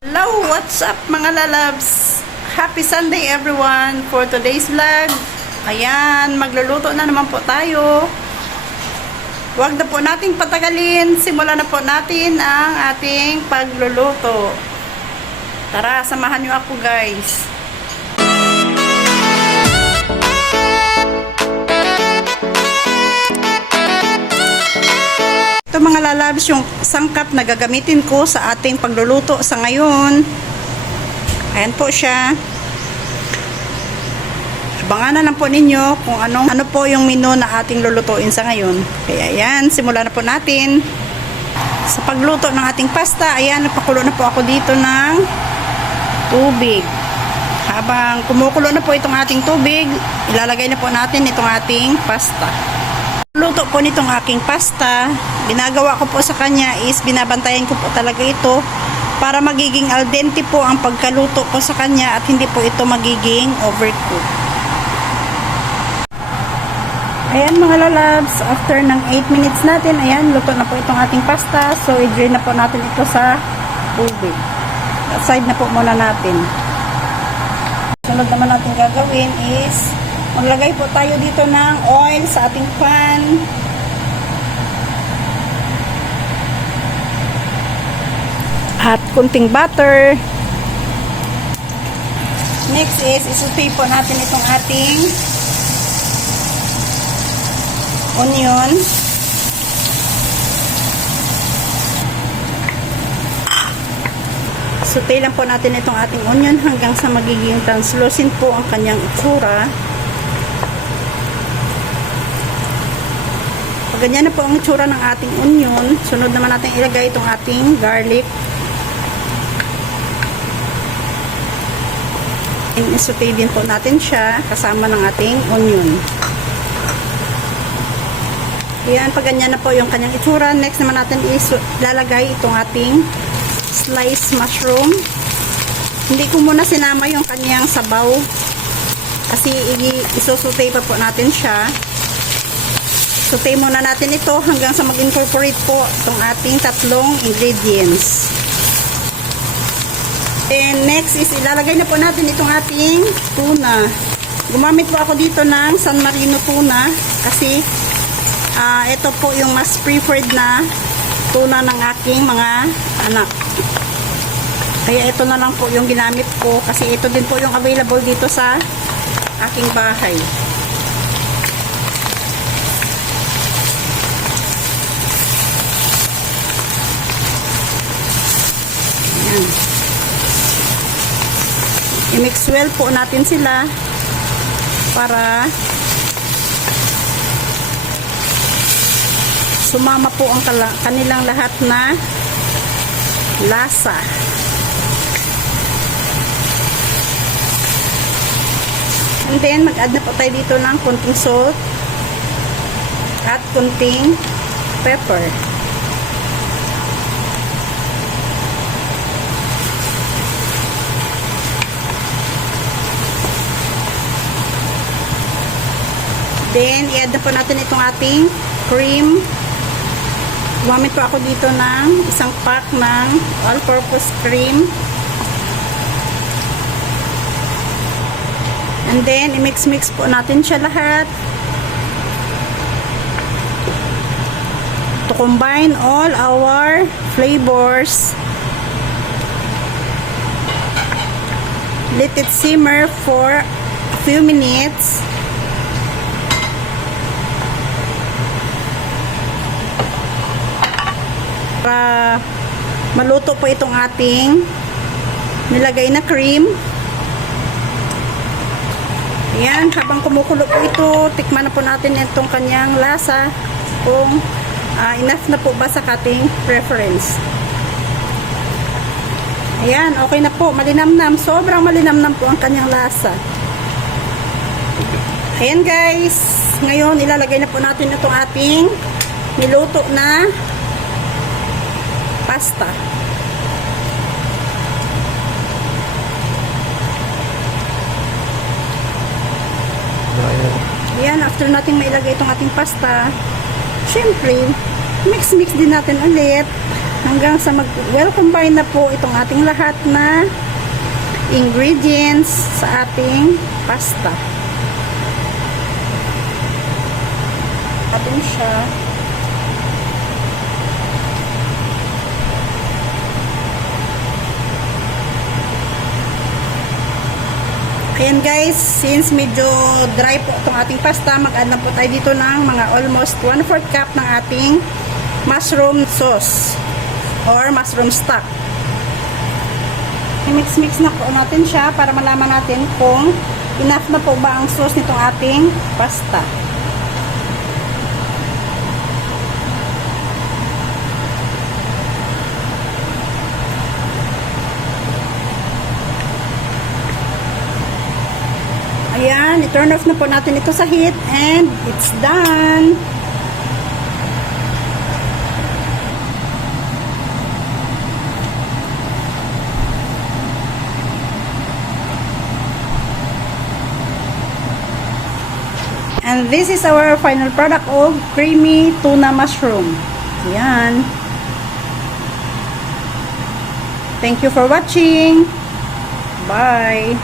Hello, what's up mga lalabs? Happy Sunday everyone! For today's vlog, ayan, magluluto na naman po tayo. Huwag na po nating patagalin. Simulan na po natin ang ating pagluluto. Tara, samahan niyo ako guys. Ito mga lalabs, yung sangkap na gagamitin ko sa ating pagluluto sa ngayon. Ayan po siya. Abangan na lang po ninyo kung ano po yung menu na ating lulutuin sa ngayon. Kaya ayan, simulan na po natin. Sa pagluto ng ating pasta, ayan, nagpakulo na po ako dito ng tubig. Habang kumukulo na po itong ating tubig, ilalagay na po natin itong ating pasta. Luto po nitong aking pasta, ginagawa ko po sa kanya is binabantayan ko po talaga ito para magiging al dente po ang pagkaluto ko sa kanya at hindi po ito magiging overcook. Ayan mga lalabs, after ng 8 minutes natin, ayan, luto na po itong ating pasta. So i-drain na po natin ito sa tubig. Side na po muna natin. Sunod naman natin gagawin is maglagay po tayo dito ng oil sa ating pan. At kunting butter. Next is isuti po natin itong ating onion. Suti lang po natin itong ating onion hanggang sa magiging translucent po ang kanyang itsura. Ganyan na po ang itsura ng ating onion. Sunod naman natin ilagay itong ating garlic. Isote din po natin siya kasama ng ating onion. Ayan, pag ganyan na po yung kanyang itsura, next naman natin ilalagay itong ating sliced mushroom. Hindi ko muna sinama yung kanyang sabaw kasi isosote pa po natin siya. Saute muna natin ito hanggang sa mag-incorporate po itong ating tatlong ingredients. And next is ilalagay na po natin itong ating tuna. Gumamit po ako dito ng San Marino tuna kasi ito po yung mas preferred na tuna ng aking mga anak. Kaya ito na lang po yung ginamit ko kasi ito din po yung available dito sa aking bahay. I-mix well po natin sila para sumama po ang kanilang lahat na lasa. And then mag-add na po tayo dito ng kunting salt at kunting pepper. Then, i-add na po natin itong ating cream. Gumamit po ako dito ng isang pack ng all-purpose cream. And then, i-mix-mix po natin siya lahat. To combine all our flavors. Let it simmer for a few minutes. Para maluto po itong ating nilagay na cream. Ayan, habang kumukulo po ito, tikman na po natin itong kanyang lasa kung enough na po ba sa ating preference. Ayan, okay na po, malinamnam, sobrang malinamnam po ang kanyang lasa. Ayan guys, ngayon ilalagay na po natin itong ating niluto na pasta. Ayan, after natin mailagay itong ating pasta, syempre, mix-mix din natin ulit hanggang sa well combine na po itong ating lahat na ingredients sa ating pasta. Atin siya. Ayan guys, since medyo dry po itong ating pasta, mag-add na po tayo dito ng mga almost 1/4 cup ng ating mushroom sauce or mushroom stock. I-mix-mix na po natin siya para malaman natin kung enough na po ba ang sauce nitong ating pasta. Ayan, i-turn off na po natin ito sa heat and it's done. And this is our final product of creamy tuna mushroom. Ayan. Thank you for watching. Bye.